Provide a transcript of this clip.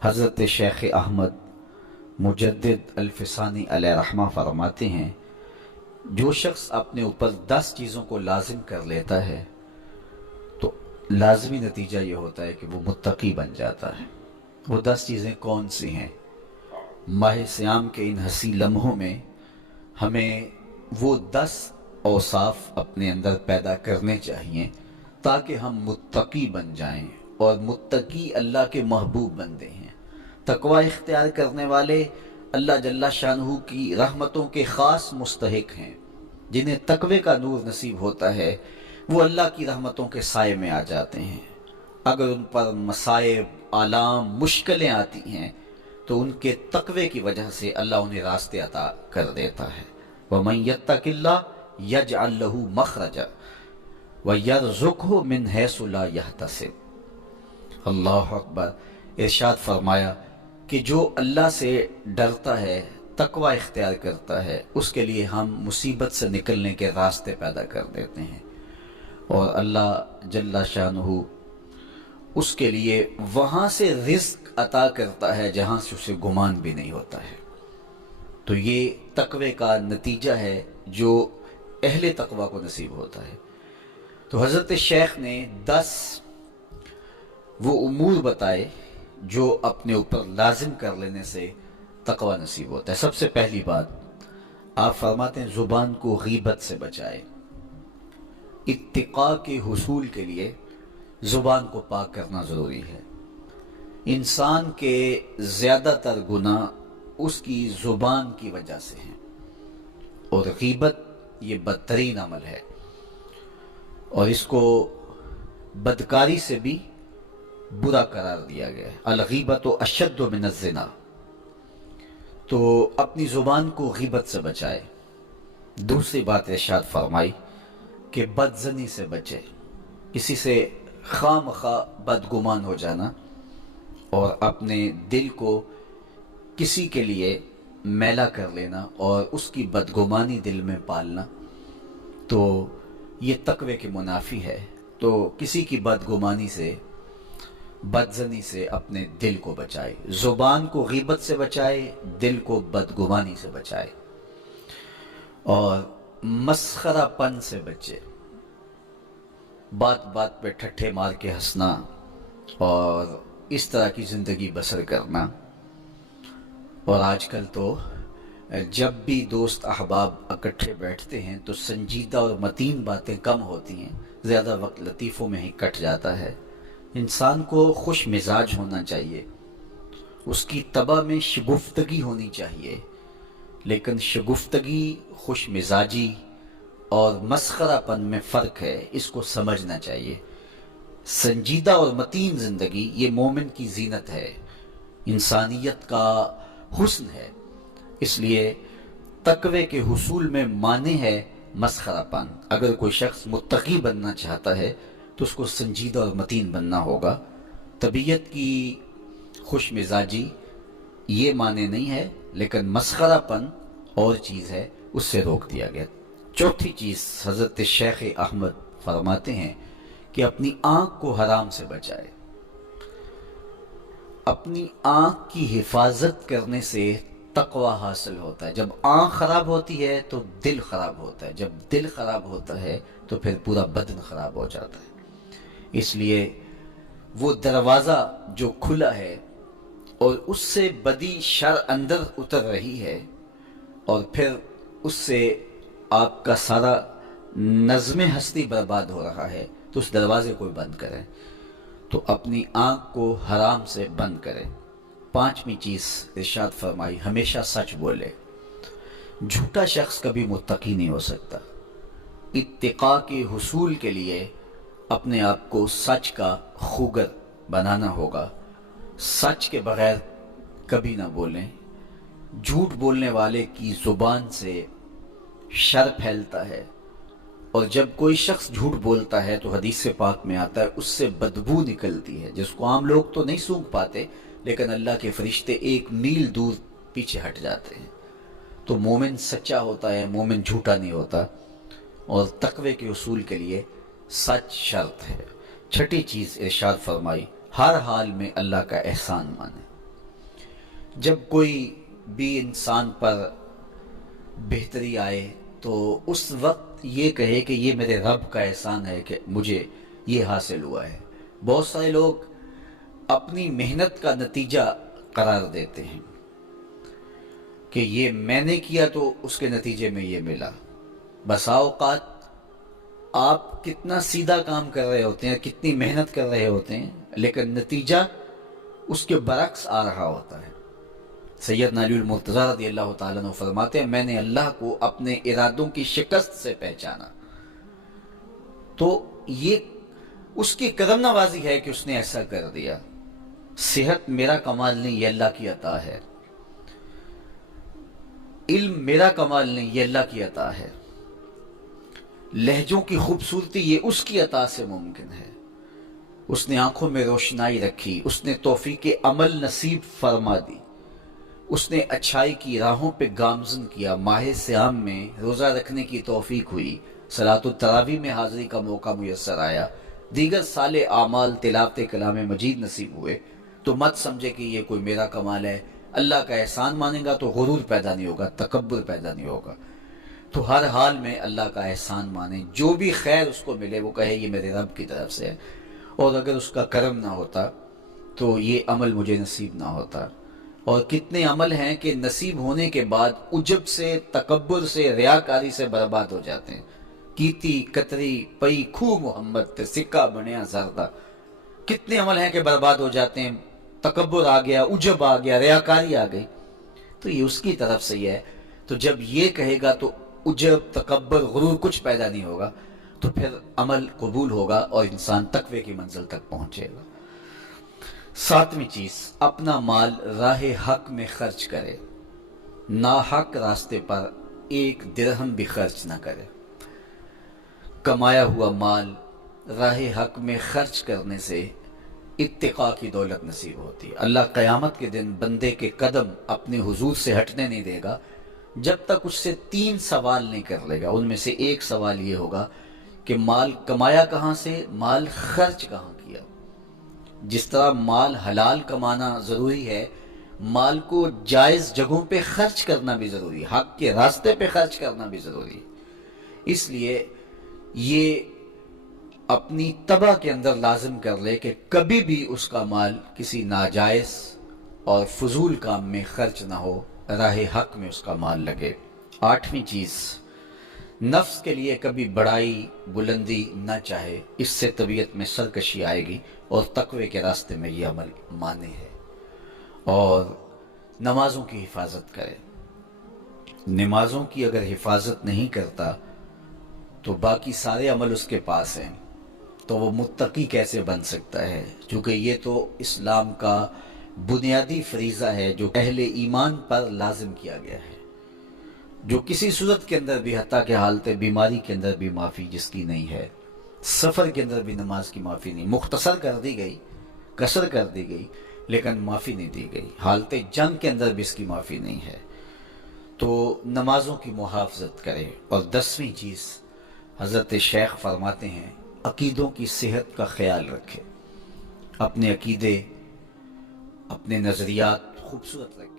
حضرت شیخ احمد مجدد الفسانی علیہ رحمہ فرماتے ہیں، جو شخص اپنے اوپر 10 چیزوں کو لازم کر لیتا ہے تو لازمی نتیجہ یہ ہوتا ہے کہ وہ متقی بن جاتا ہے۔ وہ 10 چیزیں کون سی ہیں؟ ماہ صیام کے ان حسی لمحوں میں ہمیں وہ 10 اوصاف اپنے اندر پیدا کرنے چاہیے تاکہ ہم متقی بن جائیں، اور متقی اللہ کے محبوب بندے ہیں۔ تقوی اختیار کرنے والے اللہ جل شانہ کی رحمتوں کے خاص مستحق ہیں۔ جنہیں تقوی کا نور نصیب ہوتا ہے وہ اللہ کی رحمتوں کے سائے میں آ جاتے ہیں۔ اگر ان پر مصائب، آلام، مشکلیں آتی ہیں تو ان کے تقوی کی وجہ سے اللہ انہیں راستے عطا کر دیتا ہے۔ وَمَن يَتَّقِ اللَّهَ يَجْعَل لَّهُ مَخْرَجًا وَيَرْزُقْهُ مِنْ حَيْثُ لَا يَحْتَسِبُ۔ اللہ اکبر۔ ارشاد فرمایا کہ جو اللہ سے ڈرتا ہے، تقوی اختیار کرتا ہے، اس کے لیے ہم مصیبت سے نکلنے کے راستے پیدا کر دیتے ہیں، اور اللہ جل شانہ اس کے لیے وہاں سے رزق عطا کرتا ہے جہاں سے اسے گمان بھی نہیں ہوتا ہے۔ تو یہ تقوی کا نتیجہ ہے جو اہل تقوی کو نصیب ہوتا ہے۔ تو حضرت شیخ نے 10 وہ امور بتائے جو اپنے اوپر لازم کر لینے سے تقوی نصیب ہوتا ہے۔ سب سے پہلی بات آپ فرماتے ہیں زبان کو غیبت سے بچائے۔ اتقاء کے حصول کے لیے زبان کو پاک کرنا ضروری ہے۔ انسان کے زیادہ تر گناہ اس کی زبان کی وجہ سے ہیں، اور غیبت یہ بدترین عمل ہے، اور اس کو بدکاری سے بھی برا قرار دیا گیا ہے۔ الغیبت اشد من الزنا۔ تو اپنی زبان کو غیبت سے بچائے۔ دوسری بات ارشاد فرمائی کہ بدزنی سے بچے، کسی سے خواہ مخواہ بدگمان ہو جانا اور اپنے دل کو کسی کے لیے میلا کر لینا اور اس کی بدگمانی دل میں پالنا، تو یہ تقوی کے منافی ہے۔ تو کسی کی بدگمانی سے، بدزنی سے اپنے دل کو بچائے، زبان کو غیبت سے بچائے، دل کو بدگمانی سے بچائے، اور مسخرہ پن سے بچے۔ بات بات پہ ٹھٹھے مار کے ہنسنا اور اس طرح کی زندگی بسر کرنا۔ اور آج کل تو جب بھی دوست احباب اکٹھے بیٹھتے ہیں تو سنجیدہ اور متین باتیں کم ہوتی ہیں، زیادہ وقت لطیفوں میں ہی کٹ جاتا ہے۔ انسان کو خوش مزاج ہونا چاہیے، اس کی طبع میں شگفتگی ہونی چاہیے، لیکن شگفتگی، خوش مزاجی اور مسخرہ پن میں فرق ہے، اس کو سمجھنا چاہیے۔ سنجیدہ اور متین زندگی یہ مومن کی زینت ہے، انسانیت کا حسن ہے۔ اس لیے تقوی کے حصول میں مانع ہے مسخرہ پن۔ اگر کوئی شخص متقی بننا چاہتا ہے تو اس کو سنجیدہ اور متین بننا ہوگا۔ طبیعت کی خوش مزاجی یہ معنی نہیں ہے، لیکن مسخرہ پن اور چیز ہے، اس سے روک دیا گیا۔ چوتھی چیز حضرت شیخ احمد فرماتے ہیں کہ اپنی آنکھ کو حرام سے بچائے۔ اپنی آنکھ کی حفاظت کرنے سے تقوی حاصل ہوتا ہے۔ جب آنکھ خراب ہوتی ہے تو دل خراب ہوتا ہے، جب دل خراب ہوتا ہے تو پھر پورا بدن خراب ہو جاتا ہے۔ اس لیے وہ دروازہ جو کھلا ہے اور اس سے بدی شر اندر اتر رہی ہے، اور پھر اس سے آپ کا سارا نظم ہستی برباد ہو رہا ہے، تو اس دروازے کو بند کریں۔ تو اپنی آنکھ کو حرام سے بند کریں۔ پانچویں چیز ارشاد فرمائی ہمیشہ سچ بولے۔ جھوٹا شخص کبھی متقی نہیں ہو سکتا۔ اتقاء کے حصول کے لیے اپنے آپ کو سچ کا خوگر بنانا ہوگا۔ سچ کے بغیر کبھی نہ بولیں۔ جھوٹ بولنے والے کی زبان سے شر پھیلتا ہے، اور جب کوئی شخص جھوٹ بولتا ہے تو حدیث پاک میں آتا ہے اس سے بدبو نکلتی ہے، جس کو عام لوگ تو نہیں سونگھ پاتے، لیکن اللہ کے فرشتے 1 میل دور پیچھے ہٹ جاتے ہیں۔ تو مومن سچا ہوتا ہے، مومن جھوٹا نہیں ہوتا، اور تقوی کے اصول کے لیے سچ شرط ہے۔ چھٹی چیز ارشاد فرمائی ہر حال میں اللہ کا احسان مانے۔ جب کوئی بھی انسان پر بہتری آئے تو اس وقت یہ کہے کہ یہ میرے رب کا احسان ہے کہ مجھے یہ حاصل ہوا ہے۔ بہت سارے لوگ اپنی محنت کا نتیجہ قرار دیتے ہیں کہ یہ میں نے کیا تو اس کے نتیجے میں یہ ملا۔ بسا اوقات آپ کتنا سیدھا کام کر رہے ہوتے ہیں، کتنی محنت کر رہے ہوتے ہیں، لیکن نتیجہ اس کے برعکس آ رہا ہوتا ہے۔ سیدنا علی المرتضیٰ رضی اللہ تعالیٰ عنہ فرماتے ہیں، میں نے اللہ کو اپنے ارادوں کی شکست سے پہچانا، تو یہ اس کی کرم نوازی ہے کہ اس نے ایسا کر دیا۔ صحت میرا کمال نہیں، یہ اللہ کی عطا ہے۔ علم میرا کمال نہیں، یہ اللہ کی عطا ہے۔ لہجوں کی خوبصورتی یہ اس کی عطا سے ممکن ہے۔ اس نے آنکھوں میں روشنائی رکھی، اس نے توفیق عمل نصیب فرما دی، اس نے اچھائی کی راہوں پہ گامزن کیا، ماہ صیام میں روزہ رکھنے کی توفیق ہوئی، صلاۃ التراویح میں حاضری کا موقع میسر آیا، دیگر صالح اعمال تلاوت کلام مجید نصیب ہوئے، تو مت سمجھے کہ یہ کوئی میرا کمال ہے۔ اللہ کا احسان مانیں گا تو غرور پیدا نہیں ہوگا، تکبر پیدا نہیں ہوگا۔ تو ہر حال میں اللہ کا احسان مانیں، جو بھی خیر اس کو ملے وہ کہے یہ میرے رب کی طرف سے ہے، اور اگر اس کا کرم نہ ہوتا تو یہ عمل مجھے نصیب نہ ہوتا۔ اور کتنے عمل ہیں کہ نصیب ہونے کے بعد عجب سے، تکبر سے، ریاکاری سے برباد ہو جاتے ہیں۔ کیتی کتری پئی کھو محمد تے سکہ بنیا زردہ، کتنے عمل ہیں کہ برباد ہو جاتے ہیں، تکبر آ گیا، عجب آ گیا، ریاکاری آ گئی، تو یہ اس کی طرف سے ہی ہے۔ تو جب یہ کہے گا تو عجب، تکبر، غرور کچھ پیدا نہیں ہوگا، تو پھر عمل قبول ہوگا اور انسان تقوی کی منزل تک پہنچے گا۔ ساتویں چیز، اپنا مال راہ حق میں خرچ کرے، ناحق راستے پر ایک درہم بھی خرچ نہ کرے۔ کمایا ہوا مال راہ حق میں خرچ کرنے سے اتقاء کی دولت نصیب ہوتی ہے۔ اللہ قیامت کے دن بندے کے قدم اپنے حضور سے ہٹنے نہیں دے گا جب تک اس سے 3 سوال نہیں کر لے گا۔ ان میں سے ایک سوال یہ ہوگا کہ مال کمایا کہاں سے، مال خرچ کہاں کیا۔ جس طرح مال حلال کمانا ضروری ہے، مال کو جائز جگہوں پہ خرچ کرنا بھی ضروری ہے، حق کے راستے پہ خرچ کرنا بھی ضروری ہے۔ اس لیے یہ اپنی طبع کے اندر لازم کر لے کہ کبھی بھی اس کا مال کسی ناجائز اور فضول کام میں خرچ نہ ہو، راہ حق میں اس کا مال لگے۔ 8ویں چیز، نفس کے لیے کبھی بڑائی بلندی نہ چاہے، اس سے طبیعت میں سرکشی آئے گی اور تقوی کے راستے میں یہ عمل مانے ہے۔ اور نمازوں کی حفاظت کرے۔ نمازوں کی اگر حفاظت نہیں کرتا تو باقی سارے عمل اس کے پاس ہیں، تو وہ متقی کیسے بن سکتا ہے؟ چونکہ یہ تو اسلام کا بنیادی فریضہ ہے جو اہل ایمان پر لازم کیا گیا ہے، جو کسی صورت کے اندر بھی، حتیٰ کہ حالت بیماری کے اندر بھی معافی جس کی نہیں ہے، سفر کے اندر بھی نماز کی معافی نہیں، مختصر کر دی گئی، قصر کر دی گئی، لیکن معافی نہیں دی گئی، حالت جنگ کے اندر بھی اس کی معافی نہیں ہے۔ تو نمازوں کی محافظت کرے۔ اور 10ویں چیز، حضرت شیخ فرماتے ہیں عقیدوں کی صحت کا خیال رکھے، اپنے عقیدے، اپنے نظریات خوبصورت رکھے۔